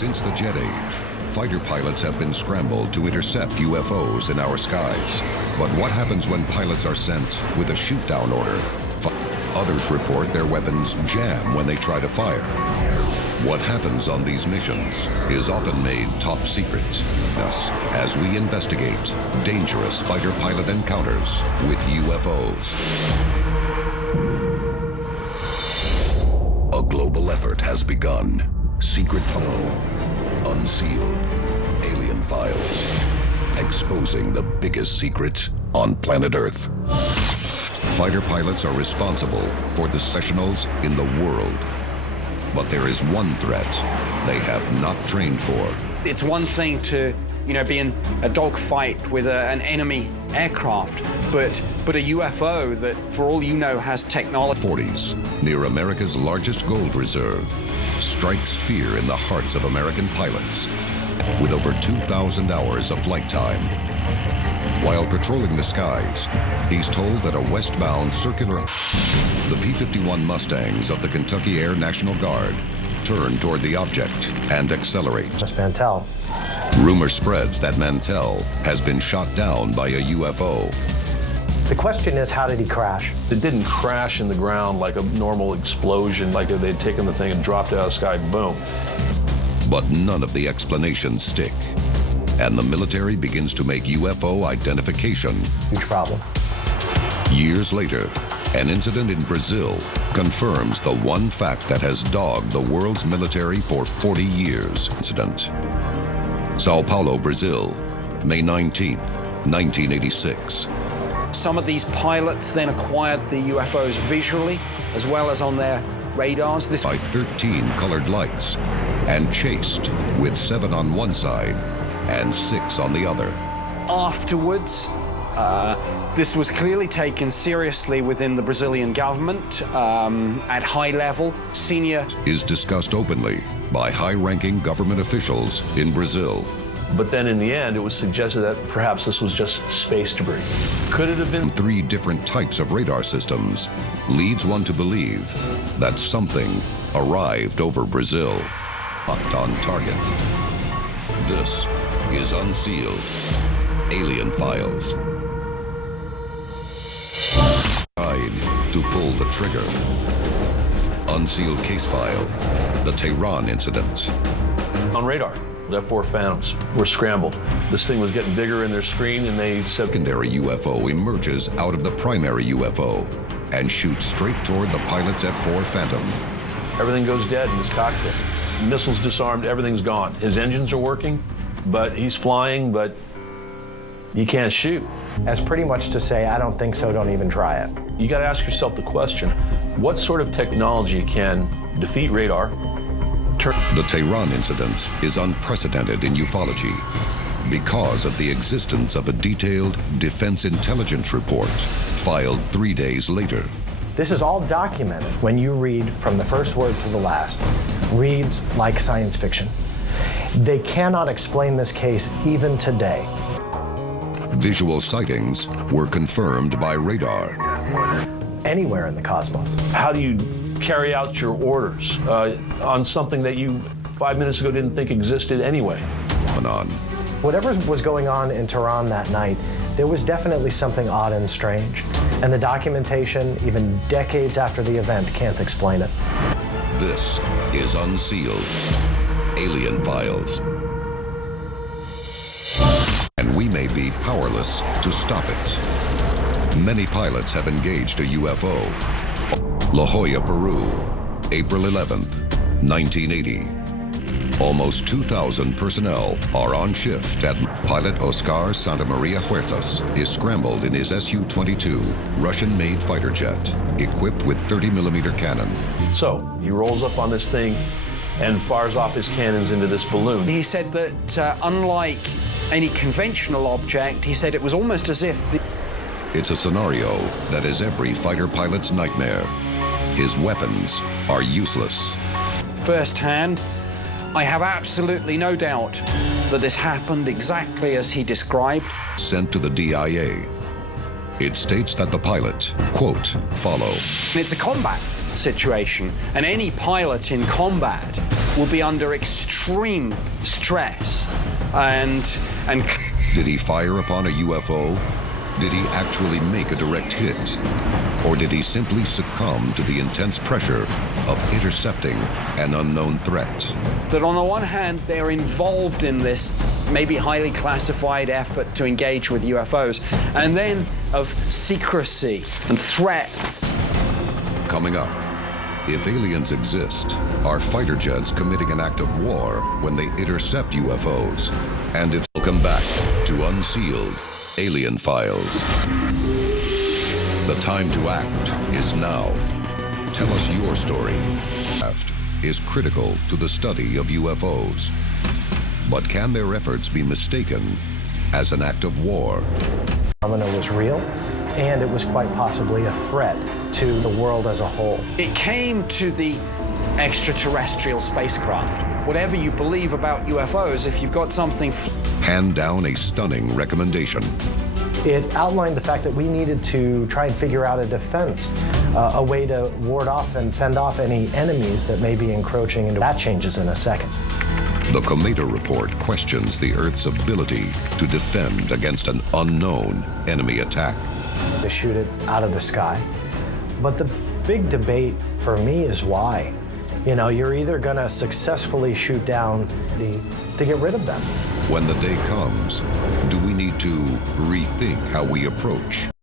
Since the jet age, fighter pilots have been scrambled to intercept UFOs in our skies. But what happens when pilots are sent with a shoot-down order? Others report their weapons jam when they try to fire. What happens on these missions is often made top secret. Thus, as we investigate dangerous fighter pilot encounters with UFOs. A global effort has begun. Secret Flow, Unsealed, Alien Files, exposing the biggest secret on planet Earth. Fighter pilots are responsible for the sectionals in the world. But there is one threat they have not trained for. It's one thing to, be in a dogfight with an enemy aircraft, but a UFO that, for all you know, has technology. 40s, near America's largest gold reserve, strikes fear in the hearts of American pilots with over 2,000 hours of flight time. While patrolling the skies, he's told that a westbound circular, the P-51 Mustangs of the Kentucky Air National Guard, turn toward the object and accelerate. That's Mantell. Rumor spreads that Mantell has been shot down by a UFO. The question is, how did he crash? It didn't crash in the ground like a normal explosion, like if they'd taken the thing and dropped it out of the sky, boom. But none of the explanations stick, and the military begins to make UFO identification. Huge problem. Years later, an incident in Brazil confirms the one fact that has dogged the world's military for 40 years. Incident. Sao Paulo, Brazil, May 19th, 1986. Some of these pilots then acquired the UFOs visually, as well as on their radars. This by 13 colored lights, and chased with 7 on one side and 6 on the other. Afterwards, this was clearly taken seriously within the Brazilian government at high level. Senior is discussed openly by high-ranking government officials in Brazil. But then in the end, it was suggested that perhaps this was just space debris. Could it have been? 3 different types of radar systems leads one to believe that something arrived over Brazil, locked on target. This is Unsealed, Alien Files. Guide to pull the trigger. Unsealed case file, the Tehran incident. On radar, the F4 Phantoms were scrambled. This thing was getting bigger in their screen, and they said... Secondary UFO emerges out of the primary UFO and shoots straight toward the pilot's F4 Phantom. Everything goes dead in his cockpit. Missiles disarmed, everything's gone. His engines are working, but he's flying, but he can't shoot. As pretty much to say, I don't think so, don't even try it. You got to ask yourself the question, what sort of technology can defeat radar? The Tehran incident is unprecedented in ufology because of the existence of a detailed defense intelligence report filed 3 days later. This is all documented when you read from the first word to the last. Reads like science fiction. They cannot explain this case even today. Visual sightings were confirmed by radar. Anywhere in the cosmos. How do you carry out your orders on something that you 5 minutes ago didn't think existed anyway? Whatever was going on in Tehran that night, there was definitely something odd and strange. And the documentation, even decades after the event, can't explain it. This is Unsealed, Alien Files. And we may be powerless to stop it. Many pilots have engaged a UFO. La Jolla, Peru, April 11th, 1980. Almost 2,000 personnel are on shift at pilot Oscar Santa Maria Huertas is scrambled in his Su-22 Russian-made fighter jet, equipped with 30mm cannon. So he rolls up on this thing and fires off his cannons into this balloon. He said that unlike any conventional object, he said it was almost as if It's a scenario that is every fighter pilot's nightmare. His weapons are useless. Firsthand, I have absolutely no doubt that this happened exactly as he described. Sent to the DIA. It states that the pilot, quote, follow. It's a combat situation, and any pilot in combat will be under extreme stress and Did he fire upon a UFO? Did he actually make a direct hit? Or did he simply succumb to the intense pressure of intercepting an unknown threat? that on the one hand, they're involved in this maybe highly classified effort to engage with UFOs, and then of secrecy and threats. Coming up, if aliens exist, are fighter jets committing an act of war when they intercept UFOs? And if welcome back to Unsealed Alien Files. The time to act is now. Tell us your story. Craft is critical to the study of UFOs. But can their efforts be mistaken as an act of war? The phenomena was real, and it was quite possibly a threat to the world as a whole. It came to the extraterrestrial spacecraft. Whatever you believe about UFOs, if you've got something... Hand down a stunning recommendation. It outlined the fact that we needed to try and figure out a defense, a way to ward off and fend off any enemies that may be encroaching into... That changes in a second. The Cometa Report questions the Earth's ability to defend against an unknown enemy attack. To shoot it out of the sky. But the big debate for me is why. You know, you're either going to successfully shoot down to get rid of them. When the day comes, do we need to rethink how we approach